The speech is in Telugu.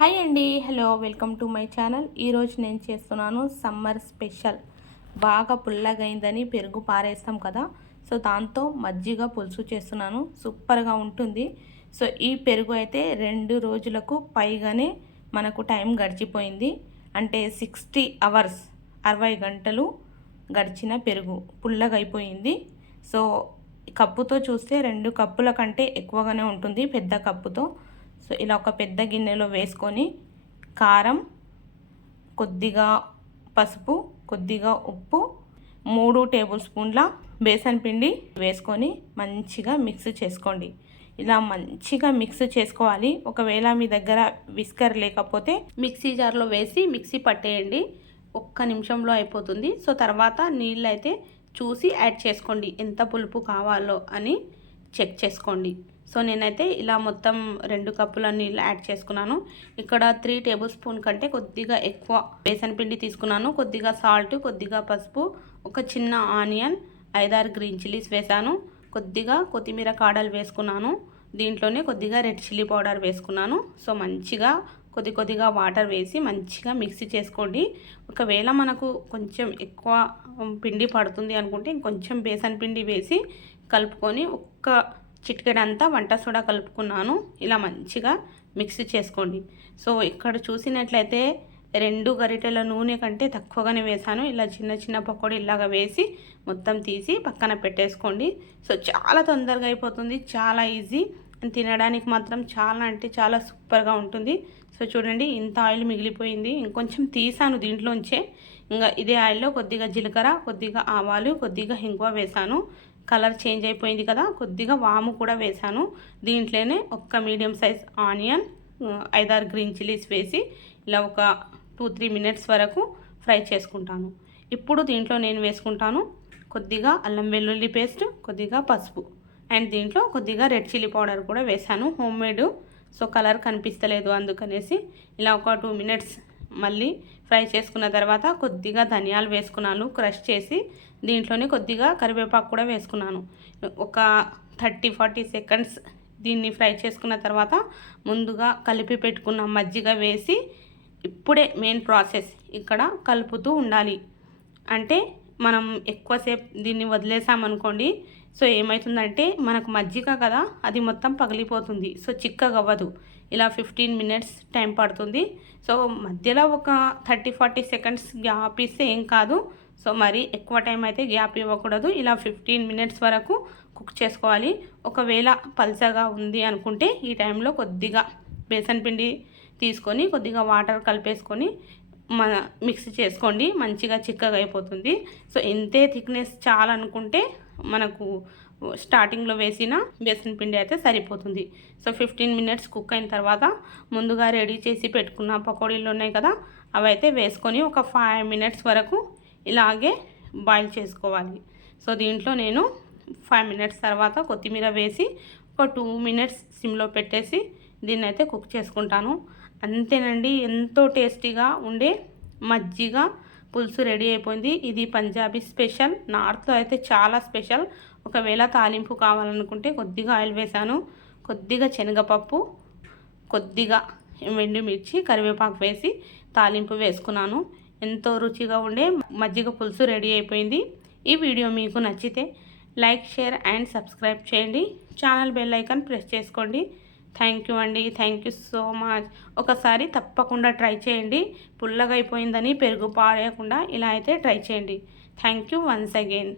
హాయ్ అండి. Hello welcome to my channel. ఈరోజు నేను చేస్తున్నాను సమ్మర్ స్పెషల్. బాగా పుల్లగైందని పెరుగు పారేస్తాం కదా. సో దాంతో మజ్జిగ పులుసు చేస్తున్నాను. సూపర్గా ఉంటుంది. సో ఈ పెరుగు అయితే రెండు రోజులకు పైగానే మనకు టైం గడిచిపోయింది. అంటే సిక్స్టీ అవర్స్ అరవై గంటలు గడిచిన పెరుగు పుల్లగైపోయింది. సో కప్పుతో చూస్తే రెండు కప్పుల కంటే ఎక్కువగానే ఉంటుంది పెద్ద కప్పుతో. సో ఇలా ఒక పెద్ద గిన్నెలో వేసుకొని కారం కొద్దిగా పసుపు కొద్దిగా ఉప్పు మూడు టేబుల్ స్పూన్ల బేసన్ పిండి వేసుకొని మంచిగా మిక్స్ చేసుకోండి. ఇలా మంచిగా మిక్స్ చేసుకోవాలి. ఒకవేళ మీ దగ్గర విస్కర్ లేకపోతే మిక్సీ జార్లో వేసి మిక్సీ పట్టేయండి. ఒక్క నిమిషంలో అయిపోతుంది. సో తర్వాత నీళ్ళు అయితే చూసి యాడ్ చేసుకోండి. ఎంత పులుపు కావాలో అని. చెక్ చేసుకోండి. సో నేనైతే ఇలా మొత్తం రెండు కప్పుల నీళ్ళు యాడ్ చేసుకున్నాను. ఇక్కడ త్రీ టేబుల్ స్పూన్ కంటే కొద్దిగా ఎక్కువ బేసన్ పిండి తీసుకున్నాను. కొద్దిగా సాల్ట్ కొద్దిగా పసుపు ఒక చిన్న ఆనియన్ ఐదారు గ్రీన్ చిల్లీస్ వేసాను. కొద్దిగా కొత్తిమీర కాడలు వేసుకున్నాను. దీంట్లోనే కొద్దిగా రెడ్ చిల్లీ పౌడర్ వేసుకున్నాను. సో మంచిగా కొద్ది కొద్దిగా వాటర్ వేసి మంచిగా మిక్సీ చేసుకోండి. ఒకవేళ మనకు కొంచెం ఎక్కువ పిండి పడుతుంది అనుకుంటే ఇంకొంచెం బేసన్ పిండి వేసి కలుపుకొని ఒక్క చిటికెడంతా వంట సోడా కలుపుకున్నాను. ఇలా మంచిగా మిక్స్ చేసుకోండి. సో ఇక్కడ చూసినట్లయితే రెండు గరిటెల నూనె కంటే తక్కువగానే వేసాను ఇలా చిన్న చిన్న పకోడీ ఇలాగా వేసి మొత్తం తీసి పక్కన పెట్టేసుకోండి. సో చాలా తొందరగా అయిపోతుంది. చాలా ఈజీ. తినడానికి మాత్రం చాలా అంటే చాలా సూపర్గా ఉంటుంది. సో చూడండి ఇంత ఆయిల్ మిగిలిపోయింది. ఇంకొంచెం తీసాను దీంట్లోంచే. ఇంకా ఇదే ఆయిల్లో కొద్దిగా జీలకర్ర కొద్దిగా ఆవాలు కొద్దిగా హింగువ వేసాను కలర్ చేంజ్ అయిపోయింది కదా కొద్దిగా వాము కూడా వేసాను దీంట్లోనే ఒక్క మీడియం సైజ్ ఆనియన్ ఐదారు గ్రీన్ చిల్లీస్ వేసి ఇలా ఒక టూ త్రీ మినిట్స్ వరకు ఫ్రై చేసుకుంటాను. ఇప్పుడు దీంట్లో నేను వేసుకుంటాను కొద్దిగా అల్లం వెల్లుల్లి పేస్ట్ కొద్దిగా పసుపు. అండ్ దీంట్లో కొద్దిగా రెడ్ చిల్లీ పౌడర్ కూడా వేసాను హోమ్ మేడ్. సో కలర్ కనిపిస్తలేదు అందుకనేసి ఇలా ఒక టూ మినిట్స్ మళ్ళీ ఫ్రై చేసుకున్న తర్వాత కొద్దిగా ధనియాలు వేసుకున్నాను క్రష్ చేసి దీంట్లోనే కొద్దిగా కరివేపాకు కూడా వేసుకున్నాను. ఒక థర్టీ ఫార్టీ సెకండ్స్ దీన్ని ఫ్రై చేసుకున్న తర్వాత ముందుగా కలిపి పెట్టుకున్న మజ్జిగ వేసి ఇప్పుడే మెయిన్ ప్రాసెస్ ఇక్కడ కలుపుతూ ఉండాలి. అంటే మనం ఎక్కువసేపు దీన్ని వదిలేసామనుకోండి సో ఏమవుతుందంటే మనకు మజ్జిగ కదా అది మొత్తం పగిలిపోతుంది. సో చిక్కగవ్వదు. ఇలా ఫిఫ్టీన్ మినిట్స్ టైం పడుతుంది. సో మధ్యలో ఒక థర్టీ ఫార్టీ సెకండ్స్ గ్యాప్ ఇస్తే ఏం కాదు. సో మరి ఎక్కువ టైం అయితే గ్యాప్ ఇవ్వకూడదు. ఇలా ఫిఫ్టీన్ మినిట్స్ వరకు కుక్ చేసుకోవాలి. ఒకవేళ పల్చగా ఉంది అనుకుంటే ఈ టైంలో కొద్దిగా బేసన్ పిండి తీసుకొని కొద్దిగా వాటర్ కలిపేసుకొని మన మిక్స్ చేసుకోండి. మంచిగా చిక్కగా అయిపోతుంది. సో ఇంతే థిక్నెస్ చాలనుకుంటే మనకు స్టార్టింగ్లో వేసిన బేసన్ పిండి అయితే సరిపోతుంది. సో ఫిఫ్టీన్ మినిట్స్ కుక్ అయిన తర్వాత ముందుగా రెడీ చేసి పెట్టుకున్న పకోడీలు ఉన్నాయి కదా అవి అయితే వేసుకొని ఒక ఫైవ్ మినిట్స్ వరకు ఇలాగే బాయిల్ చేసుకోవాలి. సో దీంట్లో నేను ఫైవ్ మినిట్స్ తర్వాత కొత్తిమీర వేసి ఒక టూ మినిట్స్ సిమ్లో పెట్టేసి దీన్ని అయితే కుక్ చేసుకుంటాను. అంతేనండి ఎంతో టేస్టీగా ఉండే మజ్జిగ పులుసు రెడీ అయిపోయింది. ఇది పంజాబీ స్పెషల్. నార్త్లో అయితే చాలా స్పెషల్. ఒకవేళ తాలింపు కావాలనుకుంటే కొద్దిగా ఆయిల్ వేసాను కొద్దిగా శనగపప్పు కొద్దిగా మిర్చి కరివేపాకు వేసి తాలింపు వేసుకున్నాను. ఎంతో రుచిగా ఉండే మజ్జిగ పులుసు రెడీ అయిపోయింది. ఈ వీడియో మీకు నచ్చితే లైక్ షేర్ అండ్ సబ్స్క్రైబ్ చేయండి. ఛానల్ బెల్ ఐకాన్ ప్రెస్ చేసుకోండి. థ్యాంక్ యూ అండి. థ్యాంక్ యూ సో మచ్ ఒకసారి తప్పకుండా ట్రై చేయండి. పుల్లగా అయిపోయిందని పెరుగు పాడేయకుండా ఇలా అయితే ట్రై చేయండి. Thank you once again